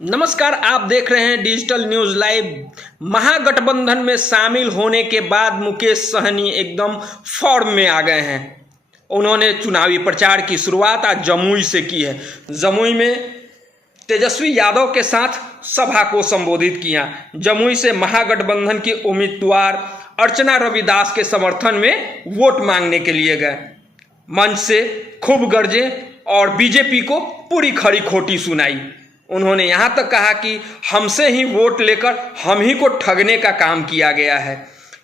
नमस्कार, आप देख रहे हैं डिजिटल न्यूज लाइव। महागठबंधन में शामिल होने के बाद मुकेश सहनी एकदम फॉर्म में आ गए हैं। उन्होंने चुनावी प्रचार की शुरुआत आज जमुई से की है। जमुई में तेजस्वी यादव के साथ सभा को संबोधित किया। जमुई से महागठबंधन की उम्मीदवार अर्चना रविदास के समर्थन में वोट मांगने के लिए गए। मंच से खूब गरजे और बीजेपी को पूरी खरी खोटी सुनाई। उन्होंने यहाँ तक कहा कि हमसे ही वोट लेकर हम ही को ठगने का काम किया गया है।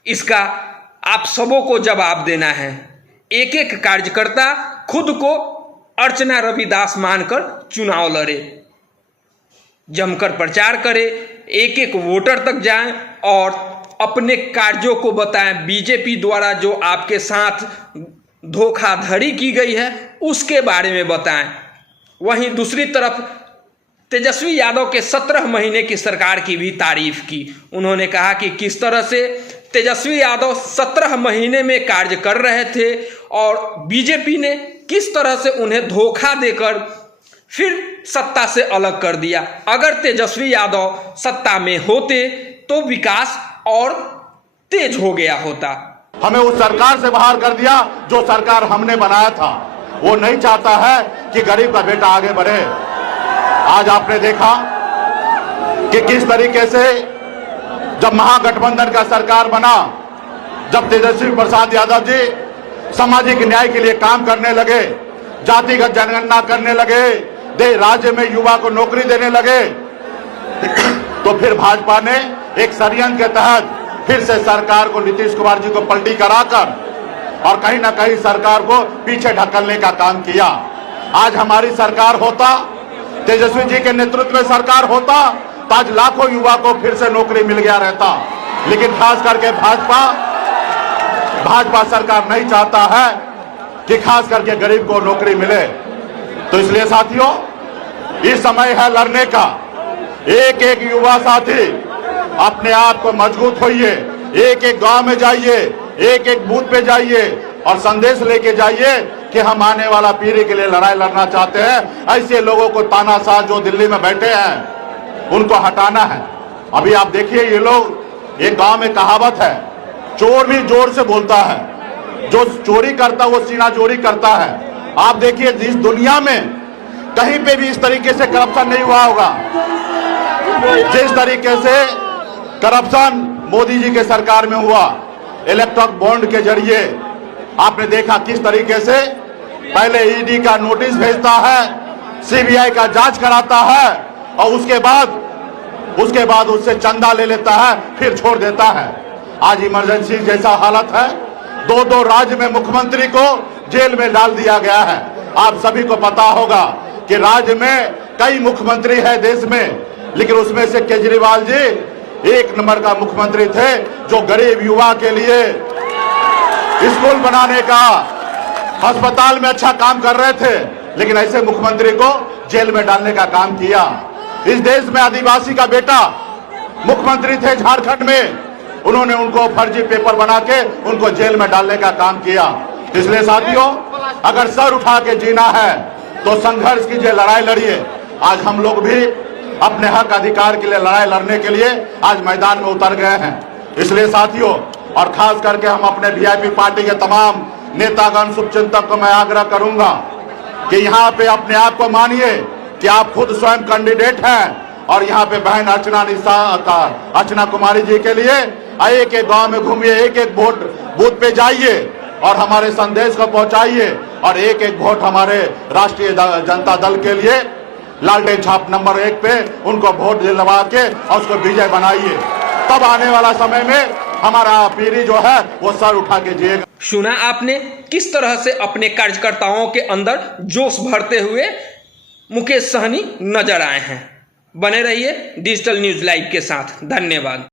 इसका आप सबों को जवाब देना है। एक एक कार्यकर्ता खुद को अर्चना रविदास मानकर चुनाव लड़े, जमकर प्रचार करे, एक एक वोटर तक जाएं और अपने कार्यों को बताएं। बीजेपी द्वारा जो आपके साथ धोखाधड़ी की गई है उसके बारे में बताएं। वहीं दूसरी तरफ तेजस्वी यादव के 17 महीने की सरकार की भी तारीफ की। उन्होंने कहा कि किस तरह से तेजस्वी यादव 17 महीने में कार्य कर रहे थे और बीजेपी ने किस तरह से उन्हें धोखा देकर फिर सत्ता से अलग कर दिया। अगर तेजस्वी यादव सत्ता में होते तो विकास और तेज हो गया होता। हमें उस सरकार से बाहर कर दिया जो सरकार हमने बनाया था। वो नहीं चाहता है कि गरीब का बेटा आगे बढ़े। आज आपने देखा कि किस तरीके से जब महागठबंधन का सरकार बना, जब तेजस्वी प्रसाद यादव जी सामाजिक न्याय के लिए काम करने लगे, जातिगत जनगणना करने लगे, राज्य में युवा को नौकरी देने लगे, तो फिर भाजपा ने एक षड्यंत्र के तहत फिर से सरकार को, नीतीश कुमार जी को पलटी कराकर और कहीं ना कहीं सरकार को पीछे ढकलने का काम किया। आज हमारी सरकार होता, तेजस्वी जी के नेतृत्व में सरकार होता, तो आज लाखों युवा को फिर से नौकरी मिल गया रहता। लेकिन खास करके भाजपा सरकार नहीं चाहता है कि खास करके गरीब को नौकरी मिले। तो इसलिए साथियों, इस समय है लड़ने का। एक एक युवा साथी अपने आप को मजबूत होइए, एक एक गांव में जाइए, एक एक बूथ पे जाइए और संदेश लेके जाइए कि हम आने वाला पीढ़ी के लिए लड़ाई लड़ना चाहते हैं। ऐसे लोगों को तानाशाह जो दिल्ली में बैठे हैं उनको हटाना है। अभी आप देखिए, ये लोग, एक गांव में कहावत है, चोर भी जोर से बोलता है, जो चोरी करता वो सीना चोरी करता है। आप देखिए, इस दुनिया में कहीं पे भी इस तरीके से करप्शन नहीं हुआ होगा जिस तरीके से करप्शन मोदी जी के सरकार में हुआ। इलेक्ट्रॉनिक बॉन्ड के जरिए आपने देखा किस तरीके से पहले ईडी का नोटिस भेजता है, सीबीआई का जांच कराता है और उसके बाद उससे चंदा ले लेता है, फिर छोड़ देता है। आज इमरजेंसी जैसा हालत है, दो राज्य में मुख्यमंत्री को जेल में डाल दिया गया है। आप सभी को पता होगा कि राज्य में कई मुख्यमंत्री है देश में, लेकिन उसमें से केजरीवाल जी एक नंबर का मुख्यमंत्री थे, जो गरीब युवा के लिए स्कूल बनाने का, अस्पताल में अच्छा काम कर रहे थे। लेकिन ऐसे मुख्यमंत्री को जेल में डालने का काम किया। इस देश में आदिवासी का बेटा मुख्यमंत्री थे झारखंड में, उन्होंने उनको फर्जी पेपर बना के उनको जेल में डालने का काम किया। इसलिए साथियों, अगर सर उठा के जीना है तो संघर्ष कीजिए, लड़ाई लड़िए। आज हम लोग भी अपने हक अधिकार के लिए लड़ाई लड़ने के लिए आज मैदान में उतर गए हैं। इसलिए साथियों, और खास करके हम अपने वीआईपी पार्टी के तमाम नेतागण, शुभचिंतक को मैं आग्रह करूंगा कि यहाँ पे अपने आप को मानिए कि आप खुद स्वयं कैंडिडेट हैं और यहाँ पे बहन अर्चना कुमारी जी के लिए एक एक गांव में घूमिए, एक एक वोट बूथ पे जाइए और हमारे संदेश को पहुंचाइए और एक एक वोट हमारे राष्ट्रीय जनता दल के लिए लालटेन छाप नंबर 1 पे उनको वोट दिलवा के और उसको विजय बनाइए। तब आने वाला समय में हमारा पीढ़ी जो है वो सर उठा के जिएगा। सुना आपने किस तरह से अपने कार्यकर्ताओं के अंदर जोश भरते हुए मुकेश सहनी नजर आए हैं। बने रहिए डिजिटल न्यूज लाइव के साथ। धन्यवाद।